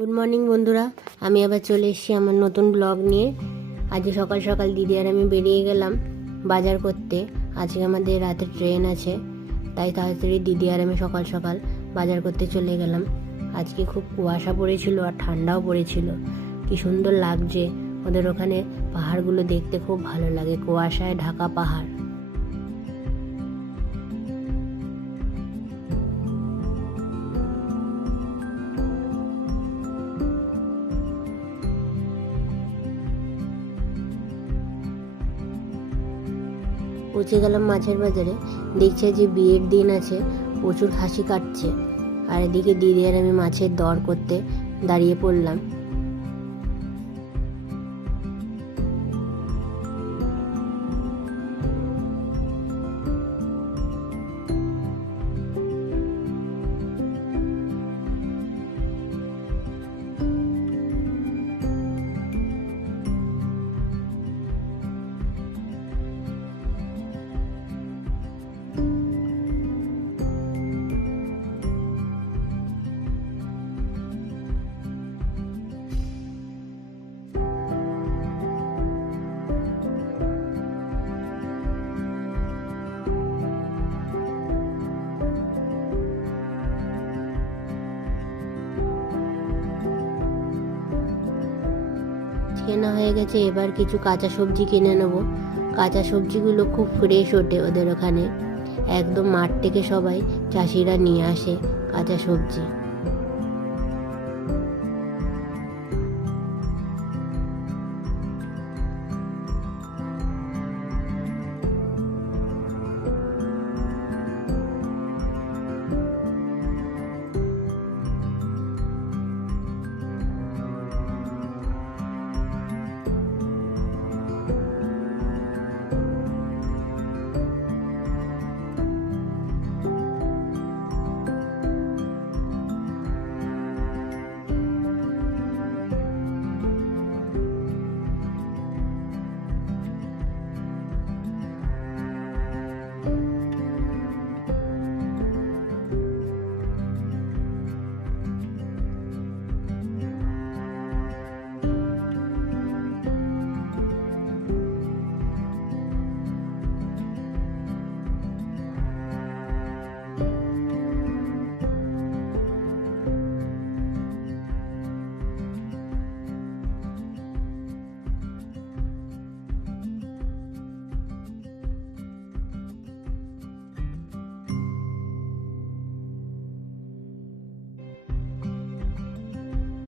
Good morning বন্ধুরা, আমি আবার চলে এসেছি আমার নতুন ব্লগ নিয়ে। আজকে সকাল সকাল দিদি আর আমি বেরিয়ে গেলাম বাজার করতে। আজকে আমাদের রাতে ট্রেন আছে, তাই তাড়াতাড়ি দিদি আর আমি সকাল সকাল বাজার করতে চলে গেলাম। আজকে খুব কুয়াশা পড়েছিল আর ঠান্ডাও পড়েছিল। কি সুন্দর লাগছে, ওদের ওখানে পাহাড়গুলো দেখতে খুব ভালো লাগে, কুয়াশায় ঢাকা পাহাড়। পৌঁছে গেলাম মাছের বাজারে। দেখছে যে বিয়ের দিন আছে, প্রচুর খাসি কাটছে। আর এদিকে দিদি আর আমি মাছের দর করতে দাঁড়িয়ে পড়লাম। কেনা হয়ে গেছে, এবার কিছু কাঁচা সবজি কিনে নেবো। কাঁচা সবজিগুলো খুব ফ্রেশ ওঠে ওদের ওখানে, একদম মাঠ থেকে সবাই চাষিরা নিয়ে আসে কাঁচা সবজি।